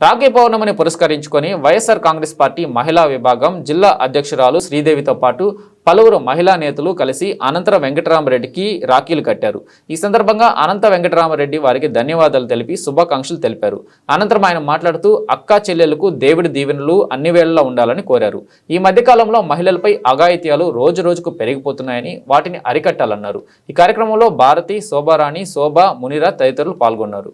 రాఖీ పౌర్ణమిని పురస్కరించుకొని వైఎస్ఆర్ కాంగ్రెస్ పార్టీ మహిళా విభాగం జిల్లా అధ్యక్షురాలు శ్రీదేవితో పాటు పలువురు మహిళా నేతలు కలిసి అనంత వెంకటరామరెడ్డికి రాఖీలు కట్టారు. ఈ సందర్భంగా అనంత వెంకటరామరెడ్డి వారికి ధన్యవాదాలు తెలిపి శుభాకాంక్షలు తెలిపారు. అనంతరం ఆయన మాట్లాడుతూ అక్కా చెల్లెలకు దేవుడి దీవెనలు అన్ని వేళలా ఉండాలని కోరారు. ఈ మధ్యకాలంలో మహిళలపై అఘాయిత్యాలు రోజు రోజుకు పెరిగిపోతున్నాయని వాటిని అరికట్టాలన్నారు. ఈ కార్యక్రమంలో భారతి శోభారాణి శోభ మునిరా తదితరులు పాల్గొన్నారు.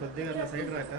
కొద్దిగా నా సైడ్ రాక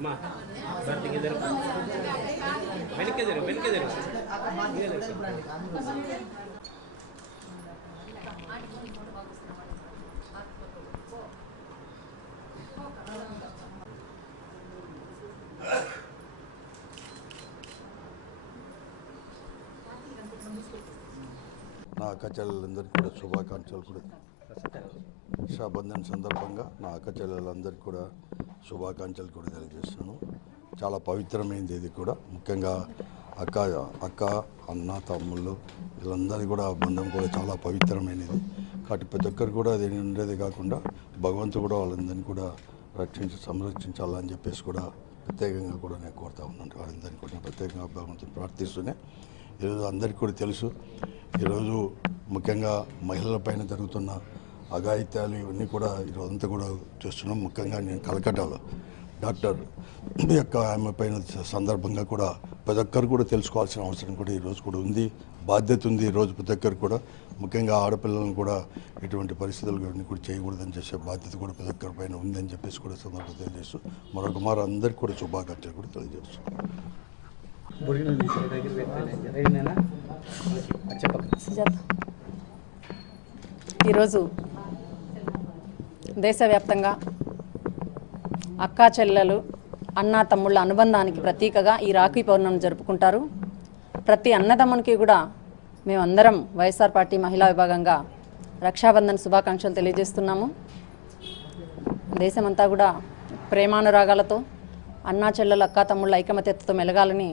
మా ಬರ್ತಿಗೆ ಎದುರು ಬೆನಕೆದರು ಬೆನಕೆದರು నా అక్క చెల్లెలందరికీ కూడా శుభాకాంక్షలు కూడా రక్షాబంధన్ సందర్భంగా నా అక్క చెల్లెలందరికీ కూడా శుభాకాంక్షలు కూడా తెలియజేస్తున్నాను. చాలా పవిత్రమైనది ఇది కూడా. ముఖ్యంగా అక్క అక్క అన్న తమ్ముళ్ళు వీళ్ళందరికీ కూడా బంధం కూడా చాలా పవిత్రమైనది. కాబట్టి ప్రతి ఒక్కరు కూడా అది ఉండేది కాకుండా భగవంతుడు కూడా వాళ్ళందరినీ కూడా రక్షించి సంరక్షించాలని చెప్పేసి కూడా ప్రత్యేకంగా కూడా నేను కోరుతా ఉన్నాను. వాళ్ళందరినీ కూడా నేను ప్రత్యేకంగా భగవంతుని ప్రార్థిస్తూనే. ఈరోజు అందరికీ కూడా తెలుసు ఈరోజు ముఖ్యంగా మహిళల పైన జరుగుతున్న అఘాయిత్యాలు ఇవన్నీ కూడా ఈరోజంతా కూడా చూస్తున్నాం. ముఖ్యంగా నేను కలకట్టాలో డాక్టర్ యొక్క ఆమె పైన సందర్భంగా కూడా ప్రతి ఒక్కరు కూడా తెలుసుకోవాల్సిన అవసరం కూడా ఈరోజు కూడా ఉంది. బాధ్యత ఉంది ఈరోజు ప్రతి ఒక్కరు కూడా. ముఖ్యంగా ఆడపిల్లలను కూడా ఎటువంటి పరిస్థితులు ఇవన్నీ కూడా చేయకూడదని చేసే బాధ్యత కూడా ప్రతి ఒక్కరి పైన ఉందని చెప్పేసి కూడా సందర్భంగా తెలియజేస్తూ మరొక మారు అందరికీ కూడా శుభాకాంక్షలు కూడా సుజాత. ఈరోజు దేశవ్యాప్తంగా అక్కా చెల్లెలు అన్నా తమ్ముళ్ళ అనుబంధానికి ప్రతీకగా ఈ రాఖీ పౌర్ణమి జరుపుకుంటారు. ప్రతి అన్నదమ్మునికి కూడా మేమందరం వైఎస్ఆర్ పార్టీ మహిళా విభాగంగా రక్షాబంధన్ శుభాకాంక్షలు తెలియజేస్తున్నాము. దేశమంతా కూడా ప్రేమానురాగాలతో అన్నా చెల్లెలు అక్కా తమ్ముళ్ళ ఐకమత్యతతో మెలగాలని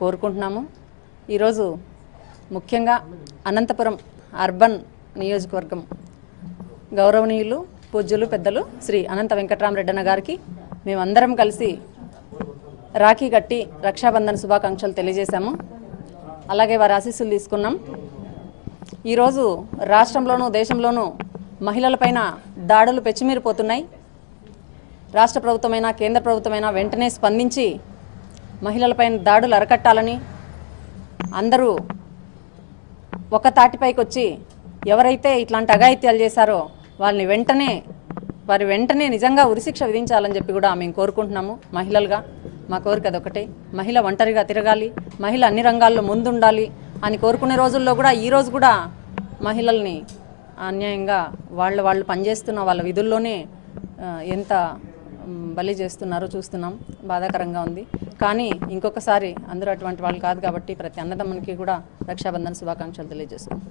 కోరుకుంటున్నాము. ఈరోజు ముఖ్యంగా అనంతపురం అర్బన్ నియోజకవర్గం గౌరవనీయులు పూజ్యులు పెద్దలు శ్రీ అనంత వెంకట్రామరెడ్డన్న గారికి మేమందరం కలిసి రాఖీ కట్టి రక్షాబంధన్ శుభాకాంక్షలు తెలియజేశాము. అలాగే వారి ఆశీస్సులు తీసుకున్నాం. ఈరోజు రాష్ట్రంలోనూ దేశంలోనూ మహిళలపైన దాడులు పెచ్చిమీరిపోతున్నాయి. రాష్ట్ర ప్రభుత్వమైనా కేంద్ర ప్రభుత్వమైనా వెంటనే స్పందించి మహిళలపైన దాడులు అరకట్టాలని అందరూ ఒక తాటిపైకి వచ్చి ఎవరైతే ఇట్లాంటి అఘాయిత్యాలు చేశారో వాళ్ళని వెంటనే వారి వెంటనే నిజంగా ఉరిశిక్ష విధించాలని చెప్పి కూడా మేము కోరుకుంటున్నాము. మహిళలుగా మా కోరిక అదొకటే. మహిళ ఒంటరిగా తిరగాలి మహిళ అన్ని రంగాల్లో ముందుండాలి అని కోరుకునే రోజుల్లో కూడా ఈరోజు కూడా మహిళల్ని అన్యాయంగా వాళ్ళు వాళ్ళు పనిచేస్తున్న వాళ్ళ విధుల్లోనే ఎంత బలి చేస్తున్నారో చూస్తున్నాం. బాధాకరంగా ఉంది. కానీ ఇంకొకసారి అందరూ అటువంటి వాళ్ళు కాదు కాబట్టి ప్రతి అన్నదమ్మునికి కూడా రక్షాబంధన్ శుభాకాంక్షలు తెలియజేస్తున్నాం.